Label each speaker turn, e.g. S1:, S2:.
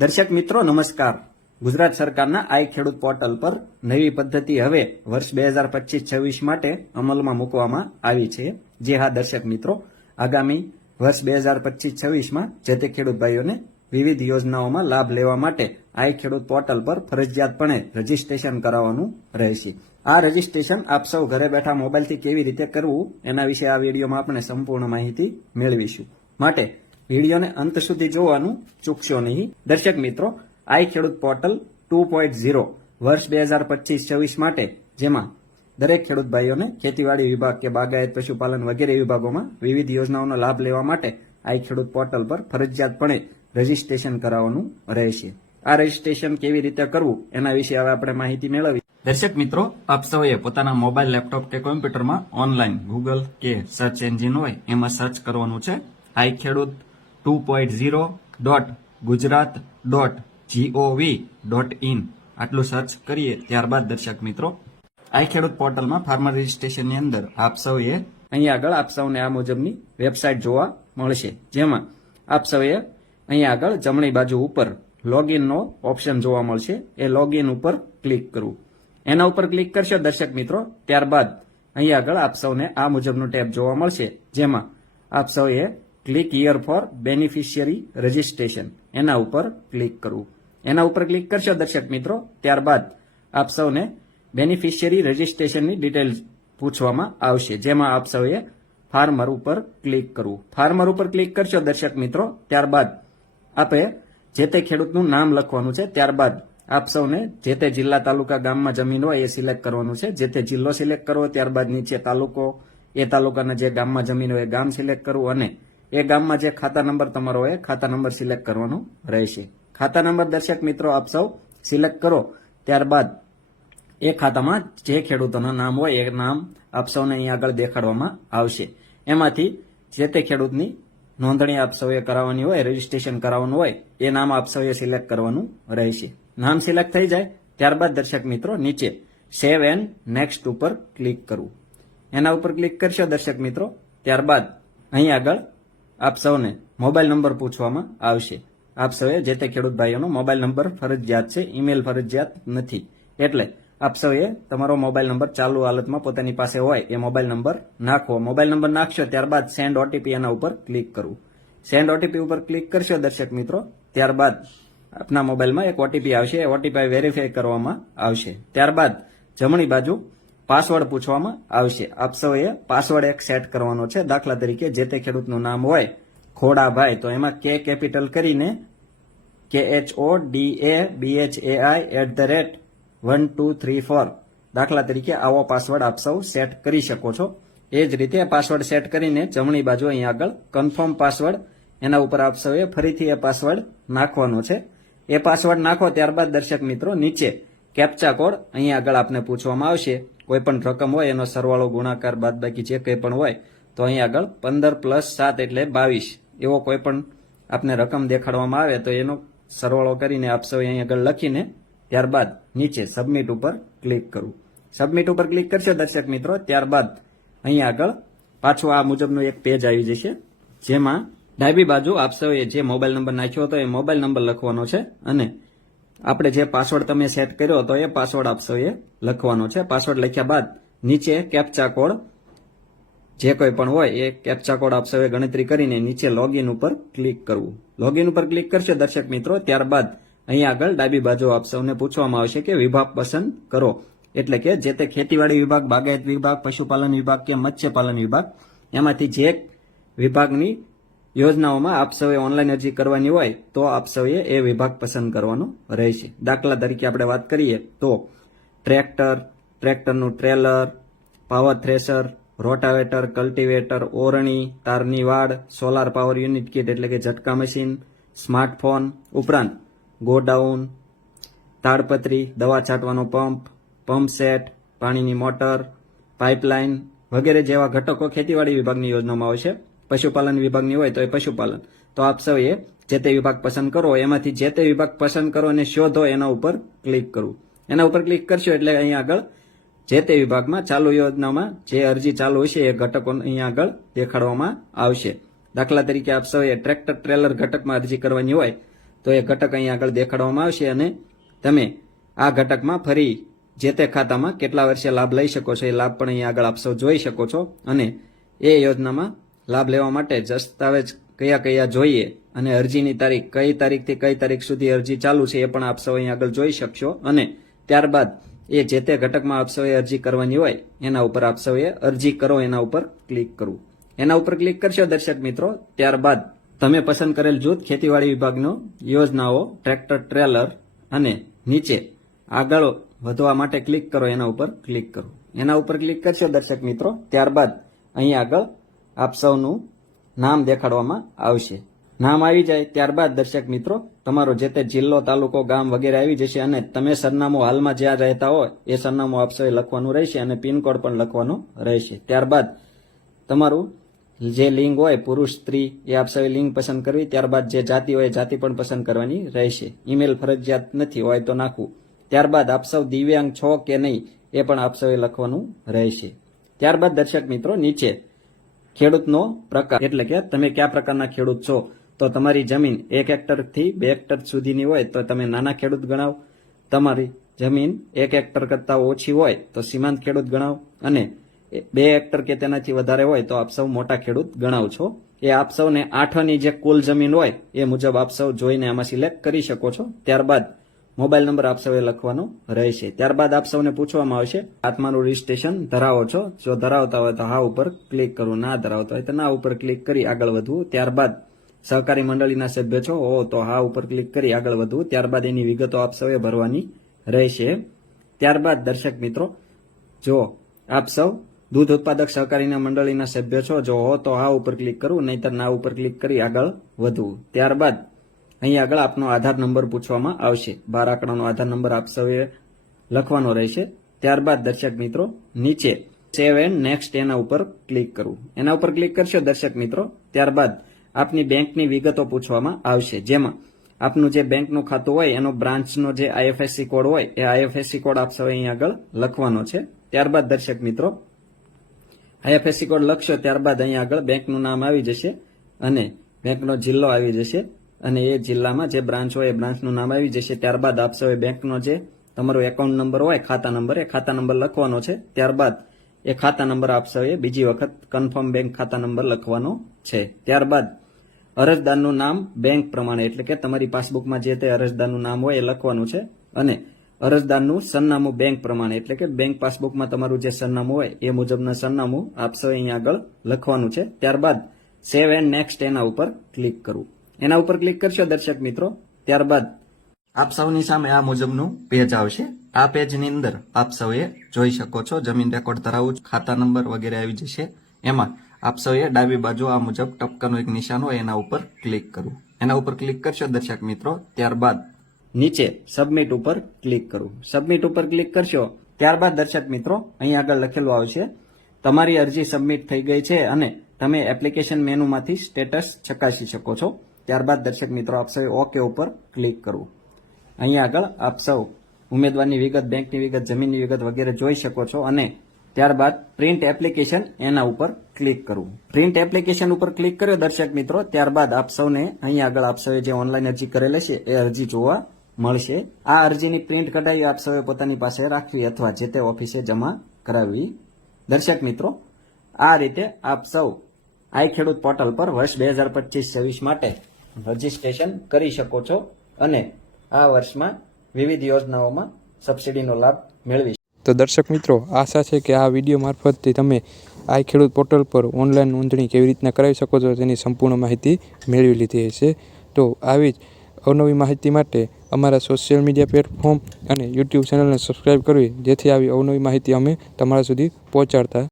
S1: દર્શક મિત્રો, નમસ્કાર. ગુજરાત સરકારના આઈ ખેડૂત પોર્ટલ પર નવી પદ્ધતિ હવે વર્ષ બે હજાર પચીસ છવ્વીસ માટે અમલમાં મૂકવામાં આવી છે. જે હા, દર્શક મિત્રો, આગામી વર્ષ બે હજાર પચીસ છવ્વીસમાં જે તે ખેડૂત ભાઈઓને વિવિધ યોજનાઓમાં લાભ લેવા માટે આઈ ખેડૂત પોર્ટલ પર ફરજિયાતપણે રજીસ્ટ્રેશન કરાવવાનું રહેશે. આ રજીસ્ટ્રેશન આપ સૌ ઘરે બેઠા મોબાઈલથી કેવી રીતે કરવું, એના વિશે આ વિડીયોમાં આપણે સંપૂર્ણ માહિતી મેળવીશું. માટે વિડીયોને અંત સુધી જોવાનું ચૂકશો નહીં. દર્શક મિત્રો, આઈ ખેડૂત પોર્ટલ ટુ પોઈન્ટ ઝીરો વર્ષ બે હજાર પચીસ છવ્વીસ માટે, જેમાં દરેક ખેડૂત ભાઈઓને ખેતીવાડી વિભાગ કે બાગાયત પશુપાલન વગેરે વિભાગોમાં વિવિધ યોજનાઓનો લાભ લેવા માટે આઈ ખેડૂત પોર્ટલ પર ફરજિયાતપણે રજીસ્ટ્રેશન કરાવવાનું રહેશે. આ રજીસ્ટ્રેશન કેવી રીતે કરવું એના વિશે હવે આપણે માહિતી મેળવી. દર્શક મિત્રો, આપ સૌએ પોતાના મોબાઈલ, લેપટોપ કે કોમ્પ્યુટરમાં ઓનલાઈન ગૂગલ કે સર્ચ એન્જિન હોય એમાં સર્ચ કરવાનું છે. I Khedut two point zero dot Gujarat dot GOV dot in આટલું સર્ચ કરીએ ત્યારબાદ દર્શક મિત્રો, આઈ ખેડૂત પોર્ટલમાં ફાર્મર રજીસ્ટ્રેશનની અંદર આપ સૌએ અહીં આગળ આપ સૌને આ મુજબની વેબસાઇટ જોવા મળશે. જેમાં આપ સૌએ અહીં આગળ જમણી બાજુ ઉપર લોગિનનો ઓપ્શન જોવા મળશે. એ લોગિન ઉપર ક્લિક કરવું. એના ઉપર ક્લિક કરશો દર્શક મિત્રો, ત્યારબાદ અહીં આગળ આપ સૌને આ મુજબનું ટેબ જોવા મળશે. જેમાં આપ સૌએ click here for beneficiary registration એના ઉપર ક્લિક કરવું એના ઉપર ક્લિક કરશો દર્શક મિત્રો, ત્યારબાદ આપ સૌને બેનિફિશિયરી રજીસ્ટ્રેશનની ડિટેલ પૂછવામાં આવશે, જેમાં આપ સૌએ ફાર્મર ઉપર ક્લિક કરવું ફાર્મર ઉપર ક્લિક કરશો દર્શક મિત્રો, ત્યારબાદ આપે જે તે ખેડૂતનું નામ લખવાનું છે, ત્યારબાદ આપ સૌને જે તે જિલ્લા તાલુકા ગામમાં જમીન હોય એ સિલેક્ટ કરવાનું છે. જે તે જિલ્લો સિલેક્ટ કરવો ત્યારબાદ નીચે તાલુકો, એ તાલુકાના જે ગામમાં જમીન હોય એ ગામ સિલેક્ટ કરવું અને એ ગામમાં જે ખાતા નંબર તમારો એ ખાતા નંબર સિલેક્ટ કરવાનો રહેશે. ખાતા નંબર દર્શક મિત્રો, આપ સૌ સિલેક્ટ કરો. ત્યારબાદ એ ખાતામાં જે ખેડૂતોનું નામ હોય, એ નામ આપ સૌને અહીં આગળ દેખાડવામાં આવશે. એમાંથી જે તે ખેડૂતની નોંધણી આપ સૌએ કરાવવાની હોય, રજીસ્ટ્રેશન કરાવવાનું હોય, એ નામ આપ સૌએ સિલેક્ટ કરવાનું રહેશે. નામ સિલેક્ટ થઈ જાય, ત્યારબાદ દર્શક મિત્રો નીચે સેવ એન્ડ નેક્સ્ટ ઉપર ક્લિક કરવું એના ઉપર ક્લિક કરશો દર્શક મિત્રો, ત્યારબાદ અહીં આગળ આપ સૌને મોબાઈલ નંબર પૂછવામાં આવશે. આપ સૌએ જે તે ખેડૂત ભાઈઓનો મોબાઈલ નંબર, ફરજિયાત છે, ઈમેલ ફરજિયાત નથી. એટલે આપ સૌએ તમારો મોબાઈલ નંબર ચાલુ હાલતમાં પોતાની પાસે હોય એ મોબાઈલ નંબર નાખવો મોબાઈલ નંબર નાખશો ત્યારબાદ સેન્ડ ઓટીપી એના ઉપર ક્લિક કરવું સેન્ડ ઓટીપી ઉપર ક્લિક કરશો દર્શક મિત્રો, ત્યારબાદ આપના મોબાઈલમાં એક ઓટીપી આવશે. એ ઓટીપી વેરીફાઈ કરવામાં આવશે. ત્યારબાદ જમણી બાજુ પાસવર્ડ પૂછવામાં આવશે. આપ સૌએ પાસવર્ડ એક સેટ કરવાનો છે. દાખલા તરીકે જે તે ખેડૂતનું નામ હોય, ખોડાભાઈ, તો એમાં કે કેપિટલ કરીને K H O D A B H A I at the rate one two three four દાખલા તરીકે આવો પાસવર્ડ આપ સૌ સેટ કરી શકો છો. એ જ રીતે પાસવર્ડ સેટ કરીને જમણી બાજુ અહીં આગળ કન્ફર્મ પાસવર્ડ, એના ઉપર આપ સૌએ ફરીથી એ પાસવર્ડ નાખવાનો છે. એ પાસવર્ડ નાખો ત્યારબાદ દર્શક મિત્રો નીચે કેપ્ચા કોડ અહીં આગળ આપને પૂછવામાં આવશે. કોઈ પણ રકમ હોય, એનો સરવાળો ગુણાકાર બાદબાકી જે કંઈ પણ હોય, તો અહીં આગળ પંદર પ્લસ સાત એટલે બાવીસ. એવો કોઈ પણ આપને રકમ દેખાડવામાં આવે, તો એનો સરવાળો કરીને આપશો અહીં આગળ લખીને ત્યારબાદ નીચે સબમિટ ઉપર ક્લિક કરવું. સબમિટ ઉપર ક્લિક કરશો દર્શક મિત્રો, ત્યારબાદ અહીં આગળ પાછું આ મુજબનું એક પેજ આવી જશે, જેમાં ડાબી બાજુ આપશો જે મોબાઈલ નંબર નાખ્યો હતો, એ મોબાઈલ નંબર લખવાનો છે, અને આપણે જે પાસવર્ડ તમે સેટ કર્યો હતો એ પાસવર્ડ આપશો એ લખવાનો છે. પાસવર્ડ લખ્યા બાદ નીચે કેપ્ચા કોડ જે કોઈ પણ હોય એ કેપ્ચા કોડ આપશો એ ગણતરી કરીને નીચે લોગિન ઉપર ક્લિક કરવું. લોગિન ઉપર ક્લિક કરશે દર્શક મિત્રો, ત્યારબાદ અહીં આગળ ડાબી બાજુ આપશો અને પૂછવામાં આવશે કે વિભાગ પસંદ કરો. એટલે કે જે તે ખેતીવાડી વિભાગ, બાગાયત વિભાગ, પશુપાલન વિભાગ કે મત્સ્યપાલન વિભાગ, એમાંથી જે વિભાગની યોજનાઓમાં આપ સૌએ ઓનલાઈન અરજી કરવાની હોય તો આપ સૌએ એ વિભાગ પસંદ કરવાનો રહેશે. દાખલા તરીકે આપણે વાત કરીએ તો tractor, ટ્રેક્ટરનું trailer, power thresher, rotavator, cultivator, ઓરણી, તારની વાડ, સોલાર પાવર યુનિટ કીટ એટલે કે ઝટકા મશીન, સ્માર્ટફોન ઉપરાંત ગોડાઉન, તાડપત્રી, દવા છાંટવાનો પંપ પંપ સેટ, પાણીની મોટર, પાઇપલાઇન વગેરે જેવા ઘટકો ખેતીવાડી વિભાગની યોજનામાં આવશે. પશુપાલન વિભાગની હોય તો એ પશુપાલન. તો આપ સૌએ જે તે વિભાગ પસંદ કરો, એમાંથી જે તે વિભાગ પસંદ કરો અને શોધો, એના ઉપર ક્લિક કરવું. એના ઉપર ક્લિક કરશો એટલે અહીં આગળ જે તે વિભાગમાં ચાલુ યોજનામાં જે અરજી ચાલુ હશે, એ ઘટકો અહીંયા આગળ દેખાડવામાં આવશે. દાખલા તરીકે આપ સૌએ ટ્રેક્ટર ટ્રેલર ઘટકમાં અરજી કરવાની હોય, તો એ ઘટક અહીં આગળ દેખાડવામાં આવશે અને તમે આ ઘટકમાં ફરી જે તે ખાતામાં કેટલા વર્ષે લાભ લઈ શકો છો, એ લાભ પણ અહીં આગળ આપ સૌ જોઈ શકો છો અને એ યોજનામાં લાભ લેવા માટે દસ્તાવેજ કયા કયા જોઈએ અને અરજીની તારીખ, કઈ તારીખથી કઈ તારીખ સુધી અરજી ચાલુ છે એ પણ આપ સૌ અહીં આગળ જોઈ શકશો. અને ત્યારબાદ એ જે તે ઘટકમાં આપ સૌએ અરજી કરવાની હોય, એના ઉપર આપ સૌએ અરજી કરો, એના ઉપર ક્લિક કરવું એના ઉપર ક્લિક કરશો દર્શક મિત્રો, ત્યારબાદ તમે પસંદ કરેલ જૂથ ખેતીવાડી વિભાગનો યોજનાઓ, ટ્રેક્ટર, ટ્રેલર અને નીચે આગળ વધવા માટે ક્લિક કરો, એના ઉપર ક્લિક કરો. એના ઉપર ક્લિક કરશો દર્શક મિત્રો, ત્યારબાદ અહીં આગળ આપ સૌનું નામ દેખાડવામાં આવશે. નામ આવી જાય ત્યારબાદ દર્શક મિત્રો, તમારો જે તે જિલ્લો, તાલુકો, ગામ વગેરે આવી જશે અને તમે સરનામું હાલમાં જ્યાં રહેતા હોય એ સરનામું આપ લખવાનું રહેશે અને પિનકોડ પણ લખવાનો રહેશે. ત્યારબાદ તમારું જે લિંગ હોય, પુરુષ, સ્ત્રી, એ આપ લિંગ પસંદ કરવી, ત્યારબાદ જે જાતિ હોય જાતિ પણ પસંદ કરવાની રહેશે. ઈમેલ ફરજિયાત નથી, હોય તો નાખવું. ત્યારબાદ આપ સૌ દિવ્યાંગ છો કે નહીં, એ પણ આપ લખવાનું રહેશે. ત્યારબાદ દર્શક મિત્રો, નીચે ખેડૂતનો પ્રકાર. એટલે કે તમે કયા પ્રકારના ખેડૂત છો? તો તમારી જમીન એક હેક્ટરથી બે હેક્ટર સુધીની હોય તો તમે નાના ખેડૂત ગણાવ. તમારી જમીન એક હેક્ટર કરતાં ઓછી હોય તો સીમાંત ખેડૂત ગણાવ. અને બે હેક્ટર કે તેનાથી વધારે હોય તો આપ સૌ મોટા ખેડૂત ગણાવ છો. એ આપ સૌને આઠની જે કુલ જમીન હોય એ મુજબ આપ સૌ જોઈને આમાં સિલેક્ટ કરી શકો છો. ત્યારબાદ મોબાઈલ નંબર આપ સૌએ લખવાનો રહેશે. ત્યારબાદ આપ સૌને પૂછવામાં આવશે, આત્માનું રજીસ્ટ્રેશન ધરાવો છો? જો ધરાવતા હોય તો હા ઉપર ક્લિક કરવું ના ધરાવતા હોય તો ના ઉપર ક્લિક કરી આગળ વધવું. ત્યારબાદ સહકારી મંડળીના સભ્ય છો હો તો હા ઉપર ક્લિક કરી આગળ વધવું. ત્યારબાદ એની વિગતો આપ સૌએ ભરવાની રહેશે. ત્યારબાદ દર્શક મિત્રો, જો આપ સૌ દૂધ ઉત્પાદક સહકારીના મંડળીના સભ્ય છો, જો હો તો હા ઉપર ક્લિક કરવું નહીતર ના ઉપર ક્લિક કરી આગળ વધવું. ત્યારબાદ અહીં આગળ આપનો આધાર નંબર પૂછવામાં આવશે. બાર આંકડાનો આધાર નંબર આપ સૌએ લખવાનો રહેશે. ત્યારબાદ દર્શક મિત્રો, નીચે સેવ એન્ડ નેક્સ્ટ એના ઉપર ક્લિક કરવું. એના ઉપર ક્લિક કરશો દર્શક મિત્રો, ત્યારબાદ આપની બેંકની વિગતો પૂછવામાં આવશે. જેમાં આપનું જે બેંકનું ખાતું હોય, એનો બ્રાન્ચનો જે આઈએફએસસી કોડ હોય, એ આઈએફએસસી કોડ આપ સૌ અહીં આગળ લખવાનો છે. ત્યારબાદ દર્શક મિત્રો આઈએફએસસી કોડ લખશો, ત્યારબાદ અહીં આગળ બેંકનું નામ આવી જશે અને બેંકનો જિલ્લો આવી જશે. અને એ જિલ્લામાં જે બ્રાન્ચ હોય એ બ્રાન્ચનું નામ આવી જશે. ત્યારબાદ આપ સૌએ બેંકનો જે તમારો એકાઉન્ટ નંબર હોય, ખાતા નંબર એ ખાતા નંબર લખવાનો છે. ત્યારબાદ એ ખાતા નંબર આપ એ બીજી વખત કન્ફર્મ બેંક ખાતા નંબર લખવાનો છે. ત્યારબાદ અરજદારનું નામ બેંક પ્રમાણે, એટલે કે તમારી પાસબુકમાં જે તે અરજદારનું નામ હોય એ લખવાનું છે. અને અરજદારનું સરનામું બેંક પ્રમાણે, એટલે કે બેંક પાસબુકમાં તમારું જે સરનામું હોય એ મુજબનું સરનામું આપશો અહીંયા અહીં આગળ લખવાનું છે. ત્યારબાદ સેવ એન્ડ નેક્સ્ટ એના ઉપર ક્લિક કરવું એના ઉપર ક્લિક કરશો દર્શક મિત્રો. ત્યારબાદ આપ સૌની સામે આ મુજબનું પેજ આવશે. આ પેજની અંદર આપ સૌએ જોઈ શકો છો, જમીન રેકોર્ડ ધરાવું ખાતા નંબર વગેરે આવી જશે. એમાં આપ સૌએ ડાબી બાજુ આ મુજબ ટપકાનું એક નિશાન હોય એના ઉપર ક્લિક કરવું એના ઉપર ક્લિક કરશો દર્શક મિત્રો, ત્યારબાદ નીચે સબમિટ ઉપર ક્લિક કરવું સબમિટ ઉપર ક્લિક કરશો, ત્યારબાદ દર્શક મિત્રો, અહીં આગળ લખેલું આવશે, તમારી અરજી સબમિટ થઈ ગઈ છે અને તમે એપ્લિકેશન મેનુમાંથી સ્ટેટસ ચકાસી શકો છો. ત્યારબાદ દર્શક મિત્રો, આપ સૌએ ઓકે ઉપર ક્લિક કરવું. અહીં આગળ આપ સૌ ઉમેદવારની વિગત, બેંકની વિગત, જમીનની વિગત વગેરે જોઈ શકો છો અને ત્યારબાદ પ્રિન્ટ એપ્લિકેશન એના ઉપર ક્લિક કરવું. પ્રિન્ટ એપ્લિકેશન ઉપર ક્લિક કર્યો દર્શક મિત્રો, ત્યારબાદ આપ સૌને અહીં આગળ આપ સૌએ જે ઓનલાઈન અરજી કરેલી છે એ અરજી જોવા મળશે. આ અરજીની પ્રિન્ટ કઢાવી આપ સૌએ પોતાની પાસે રાખવી અથવા જે તે ઓફિસે જમા કરાવવી. દર્શક મિત્રો, આ રીતે આપ સૌ આઈ ખેડૂત પોર્ટલ પર વર્ષ બે હજાર પચીસ છવ્વીસ માટે રજીસ્ટ્રેશન કરી શકો છો અને આ વર્ષમાં વિવિધ યોજનાઓમાં સબસિડીનો લાભ મેળવી
S2: તો દર્શક મિત્રો, આશા છે કે આ વીડિયો મારફતથી તમે આ ખેડૂત પોર્ટલ પર ઓનલાઈન નોંધણી કેવી રીતના કરાવી શકો છો તેની સંપૂર્ણ માહિતી મેળવી લીધી હશે. તો આવી જ અવનવી માહિતી માટે અમારા સોશિયલ મીડિયા પ્લેટફોર્મ અને યુટ્યુબ ચેનલને સબસ્ક્રાઈબ કરવી, જેથી આવી અવનવી માહિતી અમે તમારા સુધી પહોંચાડતા